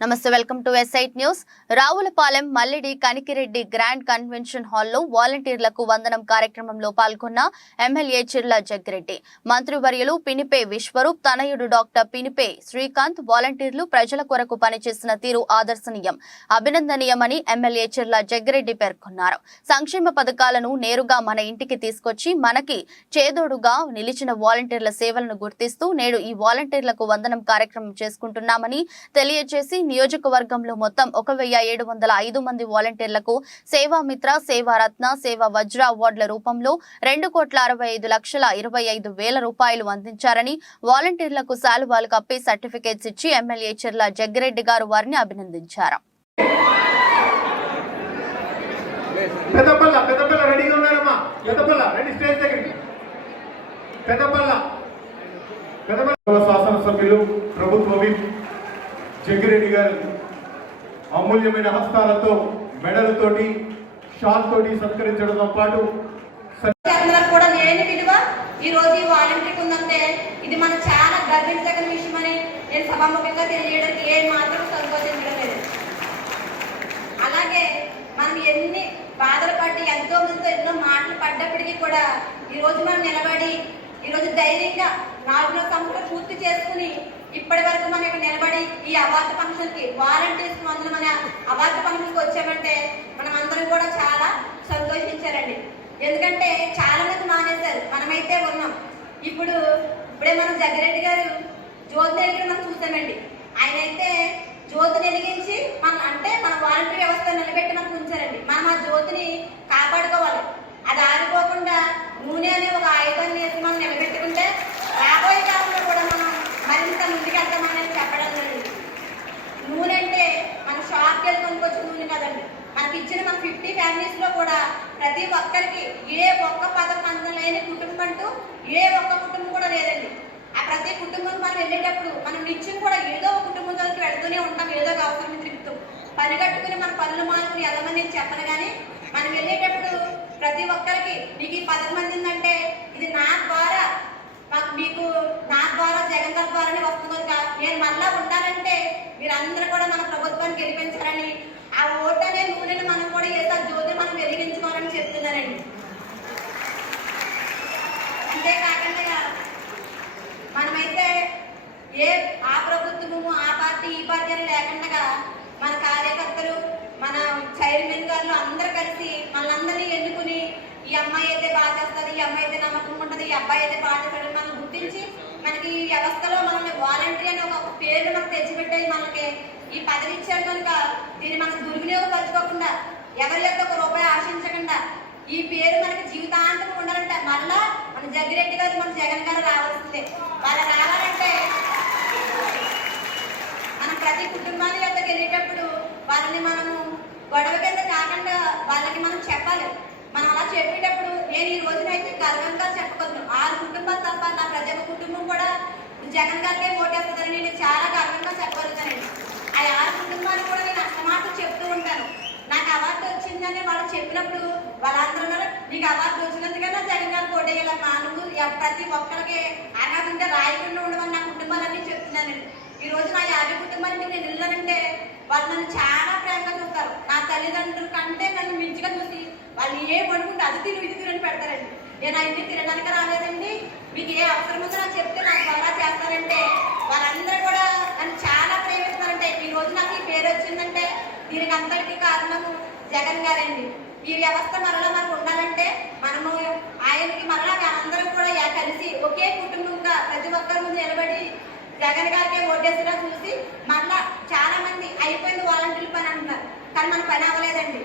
నమస్తే welcome to SIT news Ravulapalem Mallidi Kanikireddy grand convention హాల్లో వాలంటీర్లకు వందనం కార్యక్రమంలో పాల్గొన్న ఎమ్మెల్యే చిర్ల జగ్గిరెడ్డి. మంత్రివర్యులు పినిపే విశ్వరూప్ తనయుడు డాక్టర్ పినిపే శ్రీకాంత్ వాలంటీర్లు ప్రజల కొరకు పనిచేసిన తీరు ఆదర్శనీయం అభినందనీయమని ఎమ్మెల్యే చిర్ల జగ్గిరెడ్డి పేర్కొన్నారు. సంక్షేమ పథకాలను నేరుగా మన ఇంటికి తీసుకొచ్చి మనకి చేదోడుగా నిలిచిన వాలంటీర్ల సేవలను గుర్తిస్తూ నేడు ఈ వాలంటీర్లకు వందనం కార్యక్రమం చేసుకుంటున్నామని తెలియజేసి నియోజకవర్గంలో మొత్తం ఒక వెయ్యి ఏడు వందల ఐదు మంది వాలంటీర్లకు సేవామిత్ర సేవారత్న సేవా వజ్ర అవార్డుల రూపంలో రెండు కోట్ల అరవై ఐదు లక్షల ఇరవై ఐదు వేల రూపాయలు అందించారని వాలంటీర్లకు శాలువాలు కప్పి సర్టిఫికేట్స్ ఇచ్చి ఎమ్మెల్యే చెర్ల జగ్గిరెడ్డి గారు వారిని అభినందించారు. పెద్దపల్ల పెద్దపల్ల రెడీగా ఉన్నారమ్మా. పెద్దపల్ల రెడీ స్టేజ్ దగ్గరికి. పెద్దపల్ల. పెద్దపల్ల. శాసనసభ్యులు ప్రభుత్వ విప్ జగ్గిరెడ్డి గారు అమూల్యమైన హస్తాలతో మెడలతోటి షాల్ తోటి సత్కరించడంతో పాటు కూడా లేని విలువ. ఈ రోజు ఈ వాలంటీర్కి ఉందంటే ఇది మనం చాలా గర్వించదగిన విషయమని నేను సభాముఖంగా తెలియడానికి ఏ మాత్రం సంకోచించడం లేదు. అలాగే మనం ఎన్ని బాధలు పడి ఎంతో మందితో ఎన్నో మాటలు పడ్డప్పటికీ కూడా ఈ రోజు మనం నిలబడి ఈరోజు ధైర్యంగా నాలుగున్నర సంవత్సరాలు పూర్తి చేసుకుని ఇప్పటి వరకు మనం ఇక్కడ నిలబడి ఈ అవార్డు ఫంక్షన్కి వాలంటీర్స్ మందులు మన అవార్డు ఫంక్షన్కి వచ్చామంటే మనం అందరం కూడా చాలా సంతోషించారండి ఎందుకంటే చాలా మంది మానేశారు. మనమైతే ఉన్నాం. ఇప్పుడు ఇప్పుడే మనం జగ్గిరెడ్డి గారు జ్యోతి వెలిగిన మనం చూసామండి. ఆయన అయితే జ్యోతిని వెలిగించి మన అంటే మన వాలంటీర్ వ్యవస్థ నిలబెట్టి మనకు ఉంచారండి. మనం ఆ జ్యోతిని కాపాడుకోవాలి. అది ఆరిపోకుండా నూనె అనే ఒక ఆయుధాన్ని వేసి మనం నిలబెట్టుకుంటే రాబోయే కాలంలో కూడా మనం మరింత ముందుకెళ్తామని చెప్పడం జరిగింది నూనె అంటే మన షాప్కి వెళ్ళి కొనుక్కొచ్చిన నూనె కదండి. మనకి ఇచ్చిన మన ఫిఫ్టీ ఫ్యామిలీస్లో కూడా ప్రతి ఒక్కరికి ఏ ఒక్క పదం అందం లేని కుటుంబం అంటూ ఏ ఒక్క కుటుంబం కూడా లేదండి. ఆ ప్రతి కుటుంబం మనం వెళ్ళేటప్పుడు మనం నిత్యం కూడా ఏదో ఒక కుటుంబం దగ్గరికి వెళ్తూనే ఉంటాం ఏదో ఒక అవసరం తిరుగుతాం. పని కట్టుకుని మన పనులు మానుకుని వెళ్ళమని చెప్పను కానీ మనం వెళ్ళేటప్పుడు ప్రతి ఒక్కరికి మీకు ఈ పదం మంది ఇది నా ద్వారా మాకు మీకు నా ద్వారా జగన్ గారి ద్వారానే వస్తుంది కనుక నేను మళ్ళా ఉండాలంటే మీరందరూ కూడా మన ప్రభుత్వాన్ని గెలిపించారని ఆ ఓటు అనే నూనెని మనం కూడా ఏదో జ్యోతి మనం వెలిగించుకోవాలని చెప్తున్నానండి అంతేకాకుండా మనమైతే ఏ ఆ ప్రభుత్వము ఆ పార్టీ ఈ పార్టీ అని లేకుండా మన కార్యకర్తలు మన చైర్మన్ గారు అందరూ కలిసి మనందరినీ ఎన్నుకుని ఈ అమ్మాయి అయితే బాగా చేస్తుంది ఈ అమ్మాయి అయితే నమ్మకం ఉంటుంది ఈ అబ్బాయి అయితే బాగా చేస్తాడు మనం గుర్తించి మనకి ఈ వ్యవస్థలో మనల్ని వాలంటరీ అని ఒక పేరు మనకు తెచ్చిపెట్టాయి మనకి. ఈ పదవి ఇచ్చారు కనుక దీన్ని మనకు దుర్వినియోగపరచుకోకుండా ఎవరి యొక్క ఒక రూపాయి ఆశించకుండా ఈ పేరు మనకి జీవితాంతం ఉండాలంటే మళ్ళా మన జగ్గిరెడ్డి గారు మన జగన్ గారు రావాల్సిందే. వాళ్ళు రావాలంటే మనం ప్రతి కుటుంబాన్ని వద్దకు వెళ్ళేటప్పుడు వాళ్ళని మనము గొడవ కింద కాకుండా వాళ్ళకి మనం చెప్పాలి. మనం అలా చెప్పేటప్పుడు నేను ఈ రోజునైతే గర్వంగా చెప్పగలను. ఆరు కుటుంబాలు తప్ప నా ప్రతి ఒక్క కుటుంబం కూడా జగన్ గారికే ఓటేస్తుందని నేను చాలా గర్వంగా చెప్పగలుగుతానండి. ఆ ఆరు కుటుంబాలు కూడా నేను అసమాట చెప్తూ ఉంటాను. నాకు అవార్డు వచ్చిందని వాళ్ళు చెప్పినప్పుడు వాళ్ళందరూ కూడా నీకు అవార్డు వచ్చినందుకన్నా జగన్ గారు ఓటేయాలమ్మా నువ్వు ప్రతి ఒక్కరికి అర్హత ఉంటే రాయకుండా ఉండమని నా కుటుంబాలన్నీ చెప్తున్నానండి ఈ రోజు నా యాభై కుటుంబానికి నేను వెళ్ళానంటే వాళ్ళు నన్ను చాలా ప్రేమగా చూస్తారు. నా తల్లిదండ్రుల కంటే నన్ను వాళ్ళు ఏ వండుకుంటే అది తిని ఇది తినని పెడతారండి. నేను అన్ని తినడానికి రాలేదండి. మీకు ఏ అవసరం ఉందో నాకు చెప్తే నాకు బాగా చేస్తారంటే వాళ్ళందరూ కూడా నన్ను చాలా ప్రేమిస్తారంటే ఈ రోజు నాకు ఈ పేరు వచ్చిందంటే దీనికి అంతటికీ కారణము జగన్ గారండి. ఈ వ్యవస్థ మరలా మనకు ఉండాలంటే మనము ఆయనకి మరలా అందరం కూడా కలిసి ఒకే కుటుంబంగా ప్రతి ఒక్కరి ముందు నిలబడి జగన్ గారికి ఓటేసినా చూసి మళ్ళా చాలా మంది అయిపోయింది వాలంటీర్ పని అంటున్నారు. కానీ మన పని అవ్వలేదండి.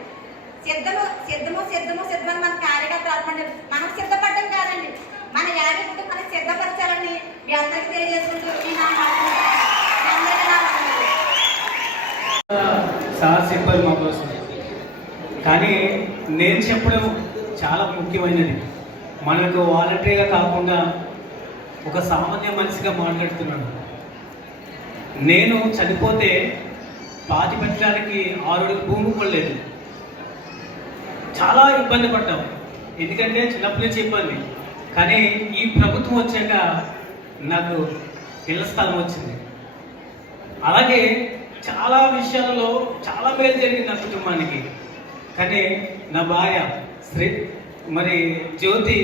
సిద్ధము సిద్ధము సిద్ధము సిద్ధమని మన కార్యకర్తలు ఆత్మ మనం సిద్ధపడడం కాదండి. మన యాభై కుటుంబాన్ని సిద్ధపరచాలని మీ అందరికీ తెలియజేసుకుంటూ అందరికీ మా కోసం. కానీ నేను చెప్పడం చాలా ముఖ్యమైనది. మనకు వాలంటరీగా కాకుండా ఒక సామాన్య మనిషిగా మాట్లాడుతున్నాను నేను చనిపోతే పాతి పెట్టడానికి ఆరు భూమి కూడా లేదు. చాలా ఇబ్బంది పడ్డాం. ఎందుకంటే చిన్నప్పటి నుంచి ఇబ్బంది కానీ ఈ ప్రభుత్వం వచ్చాక నాకు ఇళ్ళ స్థలం వచ్చింది. అలాగే చాలా విషయాలలో చాలా మేలు జరిగింది నా కుటుంబానికి. కానీ నా భార్య శ్రీ మరి జ్యోతి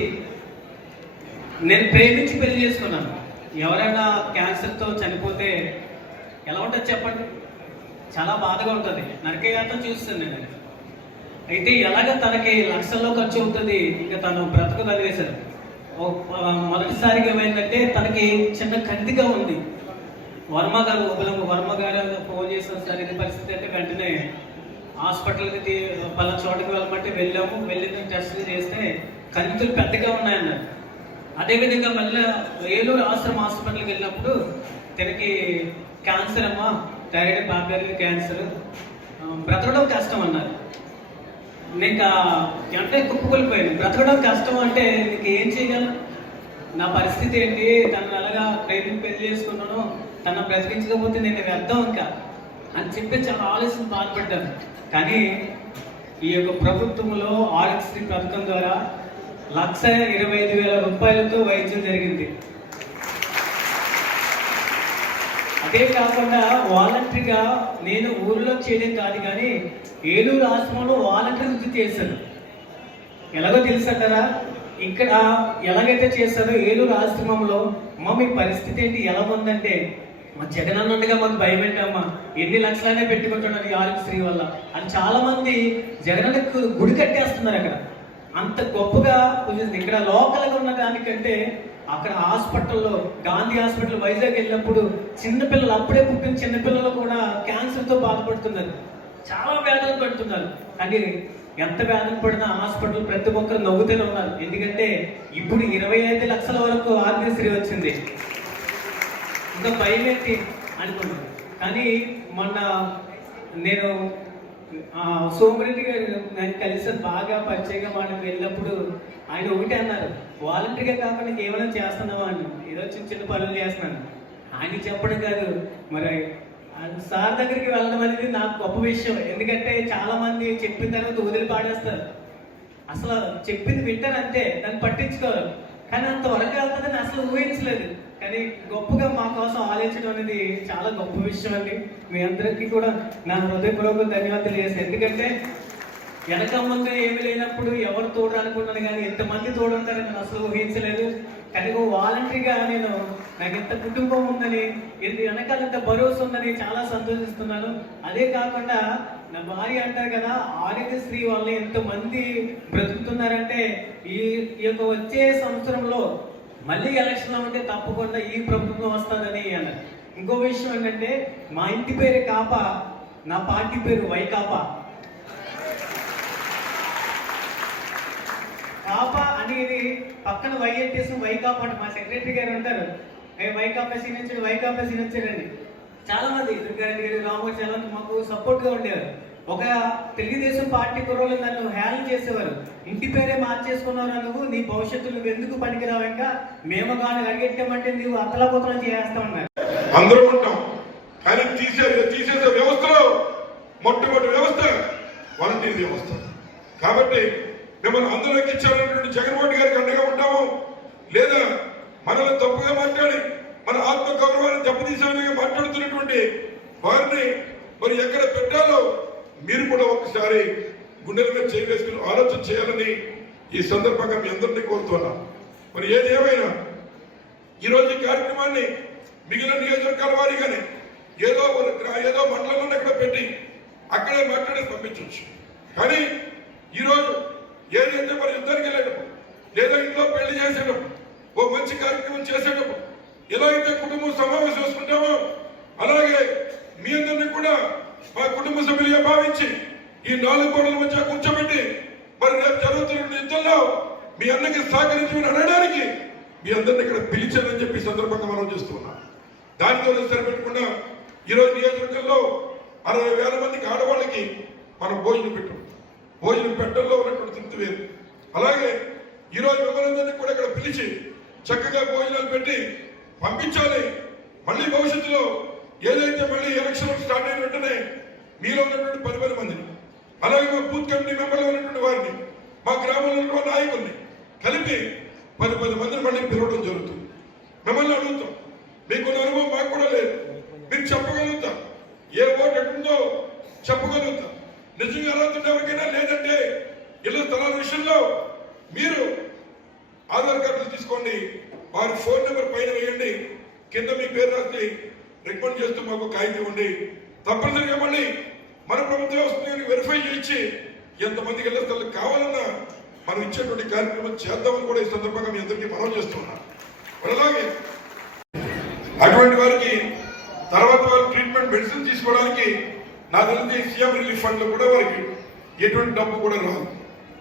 నేను ప్రేమించి పెళ్ళి చేసుకున్నాను. ఎవరైనా క్యాన్సర్తో చనిపోతే ఎలా ఉంటుంది చెప్పండి? చాలా బాధగా ఉంటుంది. నరకేయాటం చూస్తాను నేను. అయితే ఎలాగ తనకి లక్షల్లో ఖర్చు అవుతుంది? ఇంకా తను బ్రతకు చదివేశారు మొదటిసారిగా ఏమైందంటే తనకి చిన్న కందిగా ఉంది. వర్మ గారు వర్మ గారు ఫోన్ చేసిన సార్ ఇది పరిస్థితి అంటే వెంటనే హాస్పిటల్కి పలా చోటకి వెళ్ళమంటే వెళ్ళాము. వెళ్ళిన టెస్ట్ చేస్తే కంతులు పెద్దగా ఉన్నాయన్నారు. అదేవిధంగా మళ్ళీ ఏలూరు ఆశ్రమ హాస్పిటల్కి వెళ్ళినప్పుడు తనకి క్యాన్సర్ అమ్మా థైరాయిడ్ పాపులర్ క్యాన్సర్ బ్రతకడం కష్టం అన్నారు. నీకు అంటే కుప్పకూలిపోయాను. బ్రతకడం కష్టం అంటే నీకు ఏం చేయగలను నా పరిస్థితి ఏంటి? తను అలాగా ప్రేమ పెళ్ళి చేసుకున్నాను తను బ్రతికించకపోతే నేను వ్యర్థం ఇంకా అని చెప్పి చాలా ఆలోచన బాధపడ్డాను. కానీ ఈ యొక్క ప్రభుత్వంలో ఆరోగ్యశ్రీ పథకం ద్వారా లక్ష ఇరవై ఐదు వేల రూపాయలతో వైద్యం జరిగింది. అదే కాకుండా వాలంటరీగా నేను ఊర్లో చేయడం కాదు కానీ ఏలూరు ఆశ్రమంలో వాలంటీర్ వృత్తి చేశాను ఎలాగో తెలుసా కదా? ఇక్కడ ఎలాగైతే చేస్తారో ఏలూరు ఆశ్రమంలో అమ్మ మీ పరిస్థితి ఏంటి? ఎలా ఉందంటే మా జగనన్న ఉండగా మాకు భయం ఏంటమ్మా ఎన్ని లక్షలనే పెట్టుకుంటున్నారు ఈ ఆరోగ్యశ్రీ వల్ల. అని చాలా మంది జగనన్నకు గుడి కట్టేస్తున్నారు అక్కడ. అంత గొప్పగా పూజిస్తుంది. ఇక్కడ లోకల్గా ఉన్న దానికంటే అక్కడ హాస్పిటల్లో గాంధీ హాస్పిటల్ వైజాగ్ వెళ్ళినప్పుడు చిన్నపిల్లలు అప్పుడే పుట్టిన చిన్నపిల్లలు కూడా క్యాన్సర్తో బాధపడుతున్నారు. చాలా వేదన పడుతున్నారు. కానీ ఎంత వేదన పడినా హాస్పిటల్ ప్రతి ఒక్కరు నవ్వుతూనే ఉన్నారు. ఎందుకంటే ఇప్పుడు ఇరవై ఐదు లక్షల వరకు ఆరోగ్యశ్రీ వచ్చింది. ఇంకా భయం ఏంటి అనుకున్నాను కానీ మొన్న నేను ఆ, గారు నేను కలిసి బాగా పరిచయంగా మనం వెళ్ళినప్పుడు ఆయన ఒకటే అన్నారు వాలంటీర్గా కాకుండా కేవలం చేస్తున్నావా? అని ఏదో చిన్న చిన్న పనులు చేస్తున్నాను. ఆయన చెప్పడం కాదు. మరి సార్ దగ్గరికి వెళ్ళడం అనేది నాకు గొప్ప విషయం. ఎందుకంటే చాలా మంది చెప్పిన తర్వాత వదిలి పాడేస్తారు. అసలు చెప్పింది వింటారు అంతే దాన్ని పట్టించుకోరు. కానీ అంతవరకు వెళ్తుందని అసలు ఊహించలేదు. కానీ గొప్పగా మా కోసం ఆలోచించడం అనేది చాలా గొప్ప విషయం అండి. మీ అందరికీ కూడా నా హృదయపూర్వక ధన్యవాదాలు చేస్తాను ఎందుకంటే వెనక ముందు ఏమి లేనప్పుడు ఎవరు తోడు అనుకున్నాను కానీ ఎంతమంది తోడు ఉంటారని నేను అసలు ఊహించలేదు. కానీ నువ్వు వాలంటరీగా నేను నాకు ఎంత కుటుంబం ఉందని ఎంత వెనకాల ఎంత భరోసా ఉందని చాలా సంతోషిస్తున్నాను. అదే కాకుండా నా భార్య అంటారు కదా ఆరోగ్యశ్రీ వల్ల ఎంతమంది బ్రతుకుతున్నారంటే ఈ ఈ యొక్క వచ్చే సంవత్సరంలో మళ్ళీ ఎలక్షన్లో ఉంటే తప్పకుండా ఈ ప్రభుత్వం వస్తుందని అన్నారు. ఇంకో విషయం ఏంటంటే మా ఇంటి పేరు కాప నా పార్టీ పేరు వైకాపా. కాపా ఇది పక్కన వైఎట్టేసిన వైకాపా అంటే మా సెక్రటరీ గారు ఉంటారు. వైకాపా సీన్ వచ్చాడు వైకాపా సీన్ వచ్చాడండి చాలా మంది దుర్గారెడ్డి గారు రామోజీ చాలా మాకు సపోర్ట్గా ఉండేవారు. ఒక తెలుగుదేశం పార్టీ కుర్రోళ్ళు నన్ను హేళన చేసేవారు. ఇంటి పేరే మార్చేసుకున్నావు నువ్వు నీ భవిష్యత్తు నువ్వు ఎందుకు పనికిరావు ఇంకా? మేము కానీ అడిగెట్టామంటే నువ్వు అత్తలపోతలం చేస్తా ఉన్నారు. అందరూ ఉంటాం. కానీ తీసే తీసేసే వ్యవస్థలో మొట్టమొదటి వ్యవస్థ వాలంటీర్ వ్యవస్థ. కాబట్టి మిమ్మల్ని అందులోకి ఇచ్చారన్నటువంటి జగన్మోహన్ గారికి అండగా ఉంటాము. లేదా మనల్ని తప్పుగా మాట్లాడి మన ఆత్మ గౌరవాన్ని దెబ్బతీసే మాట్లాడుతున్నటువంటి వారిని మరి ఎక్కడ పెట్టాలో మీరు కూడా ఒకసారి గుండెల మీద చేయి ఆలోచన చేయాలని ఈ సందర్భంగా మీ అందరినీ కోరుతున్నా మరి ఏది ఏమైనా ఈరోజు ఈ కార్యక్రమాన్ని మిగిలిన నియోజకవర్గాల కానీ ఏదో ఏదో మండలంలో ఇక్కడ పెట్టి అక్కడే మాట్లాడి పంపించవచ్చు కానీ ఈరోజు ఏది అంటే మరి యుద్ధానికి వెళ్ళేటప్పుడు? లేదా ఇంట్లో పెళ్ళి చేసేటప్పుడు? ఓ మంచి కార్యక్రమం చేసేటప్పుడు? ఎలా అయితే కుటుంబం సమావేశం చేసుకుంటామో అలాగే మీ అందరినీ కూడా మా కుటుంబ సభ్యులుగా భావించి ఈ నాలుగు గోడల మధ్య కూర్చోబెట్టి మరి రేపు జరుగుతున్న యుద్ధంలో మీ అన్నకి సహకరించమని అనడానికి మీ అందరిని ఇక్కడ పిలిచానని చెప్పి సందర్భంగా మనం చేస్తున్నాం దానితో సరిపెట్టకుండా ఈరోజు నియోజకవర్గంలో అరవై వేల మందికి ఆడవాళ్ళకి మనం భోజనం పెట్టాం. భోజనం పెట్టల్లో ఉన్నటువంటి తృప్తి వేరు. అలాగే ఈరోజు మిమ్మల్ని కూడా ఇక్కడ పిలిచి చక్కగా భోజనాలు పెట్టి పంపించాలి. మళ్ళీ భవిష్యత్తులో ఏదైతే మళ్ళీ ఎలక్షన్ స్టార్ట్ అయిన వెంటనే మీలో ఉన్నటువంటి పది పది మందిని అలాగే మా బూత్ కమిటీ మెంబర్లు ఉన్నటువంటి వారిని మా గ్రామంలో ఉన్నటువంటి నాయకుల్ని కలిపి పది పది మందిని మళ్ళీ పిలవడం జరుగుతుంది. మిమ్మల్ని అడుగుతాం. మీకున్న అనుభవం మాకు కూడా లేదు. మీరు చెప్పగలుగుతాం ఏ ఓటు ఎటుందో చెప్పగలుగుతాం. నిజంగా అర్హత ఎవరికైనా లేదంటే ఇళ్ళ స్థలాల విషయంలో మీరు ఆధార్ కార్డులు తీసుకోండి వారి ఫోన్ నెంబర్ పైన వేయండి కింద మీ పేరు రాసి రికమెండ్ చేస్తూ మాకు కాగితం ఇవ్వండి. తప్పనిసరిగా మళ్ళీ మన ప్రభుత్వం వస్తుంది వెరిఫై చేయించి ఎంతమందికి ఇళ్ళ స్థలం కావాలన్నా మనం ఇచ్చేటువంటి కార్యక్రమం చేద్దామని కూడా ఈ సందర్భంగా మీ అందరికీ మనం చేస్తున్నాం అలాగే అటువంటి వారికి తర్వాత వారి ట్రీట్మెంట్ మెడిసిన్ తీసుకోవడానికి నా తెలిసి సీఎం రిలీఫ్ ఫండ్లో కూడా వారికి ఎటువంటి డబ్బు కూడా రాదు.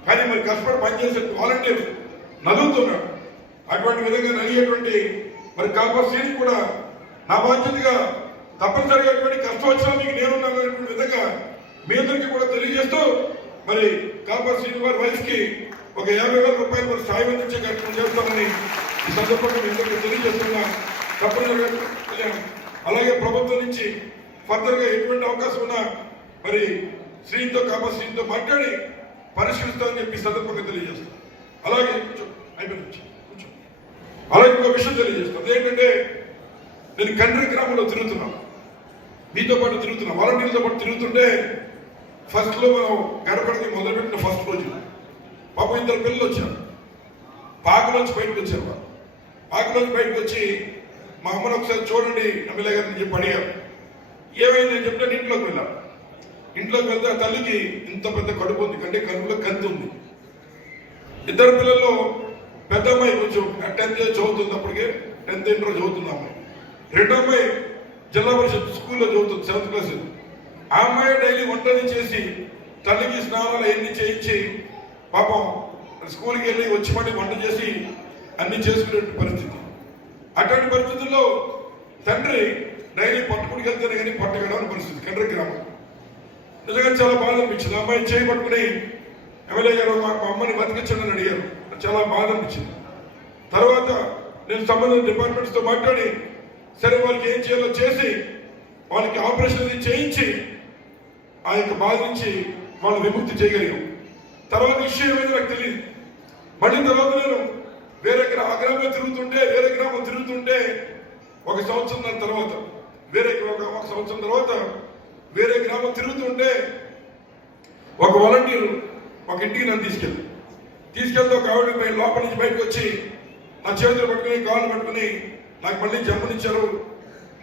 కానీ మరి కష్టపడి పనిచేసే వాలంటీర్ నలుగుతున్నారు అటువంటి విధంగా నలిగేటువంటి మరి కాపర్ సీని కూడా నా బాధ్యతగా తప్పనిసరిగా అటువంటి కష్టం వచ్చినా మీకు నేనున్నాను విధంగా మీ అందరికీ కూడా తెలియజేస్తూ మరి కాపర్ సీని వారి వైఫ్కి ఒక యాభై వేల రూపాయలు మరి సాయం అందించే కార్యక్రమం చేస్తామని ఈ సందర్భంగా మీ అందరికీ తెలియజేస్తున్నా. తప్పనిసరిగా అలాగే ప్రభుత్వం నుంచి ఫర్దర్గా ఎటువంటి అవకాశం ఉన్నా మరి శ్రీతో కాబట్టి శ్రీతో మాట్లాడి పరిశీలిస్తామని చెప్పి సందర్భంగా తెలియజేస్తాం అలాగే కొంచెం అయిపోయింది అలాగే ఇంకో విషయం తెలియజేస్తాం అదేంటంటే నేను కండ్రి గ్రామంలో తిరుగుతున్నాను. మీతో పాటు తిరుగుతున్నా వాలంటీర్లతో పాటు తిరుగుతుంటే ఫస్ట్లో మనం గడపడికి మొదలుపెట్టిన ఫస్ట్ రోజు. పాపం ఇద్దరు పిల్లలు వచ్చారు. పాకలోంచి బయటకు వచ్చారు పాకలోంచి బయటకు వచ్చి మా అమ్మను ఒకసారి చూడండి ఎమ్మెల్యే గారిని చెప్పి అడిగారు. ఏమైంది అని చెప్తే నేను ఇంట్లోకి వెళ్ళాం. ఇంట్లోకి వెళ్తే తల్లికి ఇంత పెద్ద కడుపు ఉంది కంటే కడుపులో కంతి ఉంది. ఇద్దరు పిల్లల్లో పెద్ద అమ్మాయి కొంచెం టెన్త్ చదువుతుంది అప్పటికే టెన్త్ ఇంటర్ చదువుతుంది అమ్మాయి. రెండో అమ్మాయి జిల్లా పరిషత్ స్కూల్లో చదువుతుంది సెవెంత్ క్లాస్ ఆ అమ్మాయి డైలీ వంటని చేసి తల్లికి స్నానాలు అన్ని చేయించి పాపం స్కూల్కి వెళ్ళి వచ్చి మళ్ళీ వంట చేసి అన్ని చేసుకునే పరిస్థితి. అటువంటి పరిస్థితుల్లో తండ్రి డైలీ పట్టుకుని వెళ్తేనే కానీ పట్టగడవని పరిస్థితి. కండ్రి గ్రామం. నిజంగా చాలా బాధ అనిపించింది. అమ్మాయి చేయి పట్టుకుని ఎమ్మెల్యే గారు మా అమ్మని బతికించండి అని అడిగారు. చాలా బాధ అనిపించింది. తర్వాత నేను సంబంధించిన డిపార్ట్మెంట్స్తో మాట్లాడి సరే వాళ్ళకి ఏం చేయాలో చేసి వాళ్ళకి ఆపరేషన్ అది చేయించి ఆ యొక్క బాధ నుంచి వాళ్ళు విముక్తి చేయగలిగాం. తర్వాత విషయం ఏమైంది నాకు తెలియదు. మళ్ళీ తర్వాత నేను వేరే గ్రా ఆ గ్రామం తిరుగుతుంటే వేరే గ్రామం తిరుగుతుంటే ఒక సంవత్సరం తర్వాత వేరే ఒక ఒక సంవత్సరం తర్వాత వేరే గ్రామం తిరుగుతుంటే ఒక వాలంటీర్ ఒక ఇంటికి నన్ను తీసుకెళ్ళి తీసుకెళ్తే ఒక ఆవిడ లోపల నుంచి బయటకు వచ్చి నా చేతులు పట్టుకుని కాళ్ళు పట్టుకుని నాకు మళ్ళీ జన్మనిచ్చారు.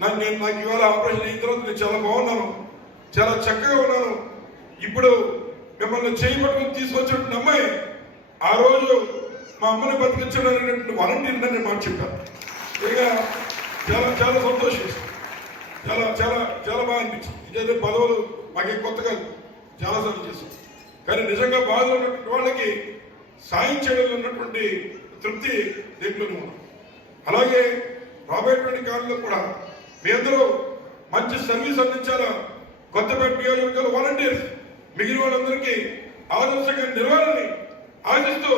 నాకు నేను నాకు ఇవాళ ఆపరేషన్ అయిన తర్వాత నేను చాలా బాగున్నాను చాలా చక్కగా ఉన్నాను. ఇప్పుడు మిమ్మల్ని చేయి పట్టుకుని తీసుకొచ్చినట్టు అమ్మాయి ఆ రోజు మా అమ్మని బతికించడం అనేటువంటి వాలంటీర్ నేను మాట చెప్పాను. ఇక చాలా చాలా సంతోషం. చాలా చాలా చాలా బాగా అనిపించింది. ఇదైతే పదవులు మాకేం కొత్త కాదు. చాలా సార్లు చేశాం. కానీ నిజంగా బాధలో ఉన్నటువంటి వాళ్ళకి సాయం చేయడంలో ఉన్నటువంటి తృప్తి దీంట్లోనే అలాగే రాబోయేటువంటి కాలంలో కూడా మీ అందరూ మంచి సర్వీస్ అందించాలా? కొత్తపేట నియోజకవర్గాల వాలంటీర్స్ మిగిలిన వాళ్ళందరికీ ఆదర్శంగా నిలవాలని ఆశిస్తూ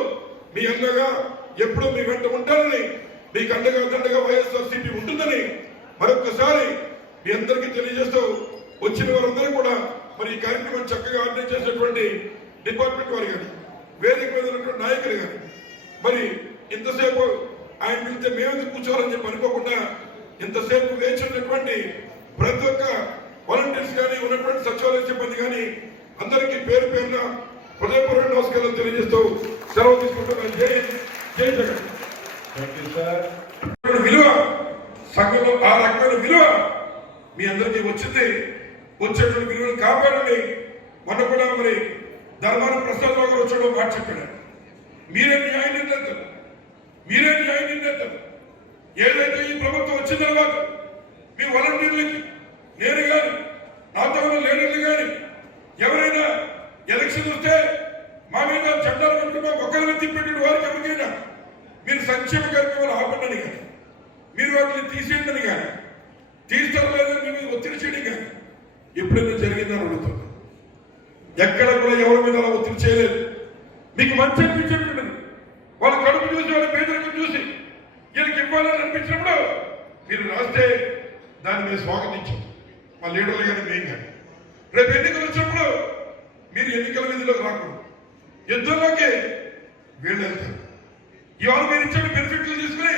మీ అండగా ఎప్పుడూ మీ వెంట ఉంటారని మీకు అండగా దండగా వైఎస్ఆర్ సిపి ఉంటుందని మరొకసారి మీ అందరికీ తెలియజేస్తూ వచ్చిన వారందరూ కూడా మరి ఈ కార్యక్రమం చక్కగా ఆర్గనైజ్ చేసినటువంటి డిపార్ట్మెంట్ వారు కానీ వేదిక మీద ఉన్నటువంటి నాయకులు కానీ మరి ఇంతసేపు ఆయన పిలిస్తే మేమెందుకు కూర్చోవాలని చెప్పి అనుకోకుండా ఇంతసేపు వేచి ఉన్నటువంటి ప్రతి ఒక్క వాలంటీర్స్ కానీ ఉన్నటువంటి సచివాలయ సిబ్బంది కానీ అందరికీ పేరు పేరున హృదయపూర్వక నమస్కారం తెలియజేస్తూ సెలవు తీసుకుంటున్నాను జై జై జగన్. విలువ సంఘంలో ఆ రకమైన విలువ మీ అందరికీ వచ్చింది. వచ్చేటువంటి విలువలు కాపాడండి. మొన్న కూడా మరి ధర్మాన ప్రసాద్ గారు వచ్చాడో మాట చెప్పాడు. మీరే న్యాయ నిర్ణేతలు మీరే న్యాయ నిర్ణేతలు ఏదైతే ఈ ప్రభుత్వం వచ్చిన తర్వాత మీ వాలంటీర్లకి నేను కానీ నాతో ఉన్న లీడర్లు కానీ ఎవరైనా ఎలక్షన్ వస్తే మా మీద జెండాలు పట్టుకున్న ఒకరిని తిప్పేటువంటి వారికి ఎవరికైనా మీరు సంక్షేమ కార్యక్రమాలు ఆపండి కానీ మీరు వాటిని తీసేయండి కానీ తీర్చడం లేదని మీ మీద ఒత్తిడి చేయడం కానీ ఎప్పుడైనా జరిగిందని అడుగుతుంది ఎక్కడ కూడా ఎవరి మీద అలా ఒత్తిడి చేయలేదు. మీకు మంచి అనిపించేటువంటిది వాళ్ళ కడుపు చూసి వాళ్ళ పేదరికం చూసి వీళ్ళకి ఇవ్వాలని అనిపించినప్పుడు మీరు రాస్తే దాన్ని మేము స్వాగతించాం మా లీడర్లు కానీ మేము కానీ రేపు ఎన్నికలు వచ్చినప్పుడు మీరు ఎన్నికల విధిలోకి రాకూడదు. యుద్ధంలోకి వీళ్ళు వెళ్తారు. ఇవాళ మీరు ఇచ్చిన బెనిఫిట్లు తీసుకుని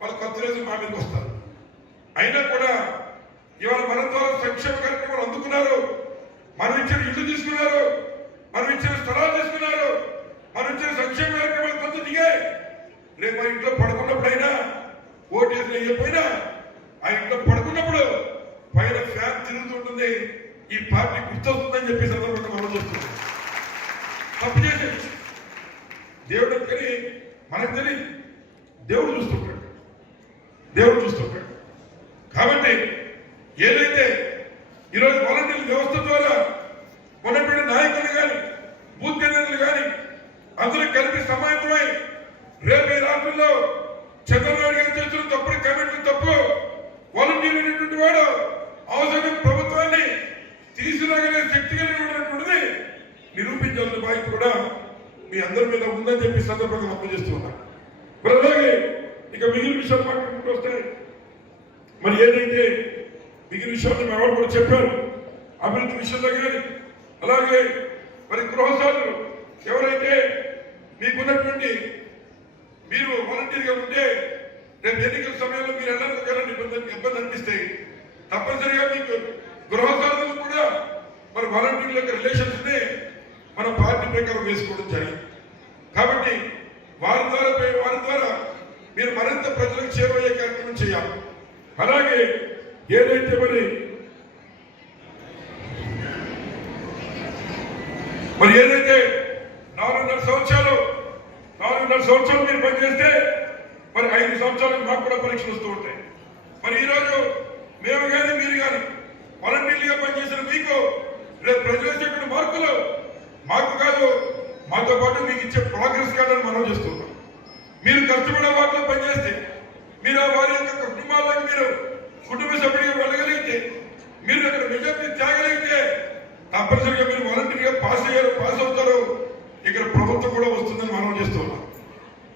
వాళ్ళు కొత్త రోజు మా మీదకి వస్తారు. అయినా కూడా ఇవాళ మన ద్వారా సంక్షేమ కార్యక్రమాలు అందుకున్నారు. మనం ఇచ్చిన ఇల్లు తీసుకున్నారు. మనం ఇచ్చిన స్థలాలు తీసుకున్నారు. మనం ఇచ్చిన సంక్షేమ కార్యక్రమాలు కొంత దిగాయి. రేపు మా ఇంట్లో పడుకున్నప్పుడైనా ఓటేసి వేయకపోయినా ఆ ఇంట్లో పడుకున్నప్పుడు పైన ఫ్యాన్ తిరుగుతుంటుంది ఈ పార్టీ గుర్తొస్తుందని చెప్పి సందర్భంగా మనం చూస్తుంది తప్పు చేసేది దేవుడు కానీ మనకు తెలియదు. దేవుడు చూస్తుంటాడు. దేవుడు చూస్తుంటాడు. కాబట్టి ఏదైతే ఈరోజు వాలంటీర్ వ్యవస్థ ద్వారా ఉన్నటువంటి నాయకులు కానీ బూత్ కేంద్రాలు కానీ అందరూ కలిపి సమాయత్తమై రేపు ఈ రాష్ట్రంలో చంద్రబాబు గారు చేస్తున్న తప్పుడు కమిట్లు తప్పు వాలంటీర్ అనేటువంటి వాడు అవసరం ప్రభుత్వాన్ని తీసుకురాగలిగే శక్తి కలిగినటువంటిది నిరూపించాల్సిన బాధ్యత కూడా మీ అందరి మీద ఉందని చెప్పి సందర్భంగా మనం చేస్తూ ఉన్నాం మరి అలాగే ఇక మిగిలిన విషయాలు మాట్లాడుకుంటూ వస్తే మరి ఏదైతే మిగిలిన విషయాలు మేము ఎవరు కూడా చెప్పారు అభివృద్ధి విషయంలో కానీ అలాగే మరి గృహసారులు ఎవరైతే మీకున్నటువంటి మీరు వాలంటీర్గా ఉంటే రేపు ఎన్నికల సమయంలో మీరు వెళ్ళాలి ఇబ్బంది ఇబ్బంది అనిపిస్తాయి. తప్పనిసరిగా మీకు గృహసారులు కూడా మరి వాలంటీర్ల యొక్క రిలేషన్స్ని మన పార్టీ ప్రకారం వేసుకోవడం జరిగింది. కాబట్టి వారి ద్వారా వారి ద్వారా మీరు మరింత ప్రజలకు చేరువయ్యే కార్యక్రమం చేయాలి. అలాగే ఏదైతే మరి మరి ఏదైతే నాలుగున్నర సంవత్సరాలు నాలుగున్నర సంవత్సరాలు మీరు పనిచేస్తే మరి ఐదు సంవత్సరాలకు మాకు కూడా పరీక్షలు వస్తూ ఉంటాయి. మరి ఈరోజు మేము కానీ మీరు కానీ వాలంటీర్లుగా పనిచేసిన మీకు రేపు ప్రజలు చెప్పిన మార్కులు మాకు కాదు మాతో పాటు మీకు ఇచ్చే ప్రోగ్రెస్ కార్డు మనం చేస్తున్నాం. మీరు కష్టపడే వాటిలో పనిచేస్తే మీరు ఆ వారి యొక్క కుటుంబాలకు మీరు కుటుంబ సభ్యుడిగా వెళ్ళగలిగితే మీరు అక్కడ మెజార్టీ తేగలిగితే తప్పనిసరిగా మీరు వాలంటీర్గా పాస్ అయ్యారు పాస్ అవుతారు. ఇక్కడ ప్రభుత్వం కూడా వస్తుందని మనం చేస్తున్నాం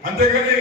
అంతేగాని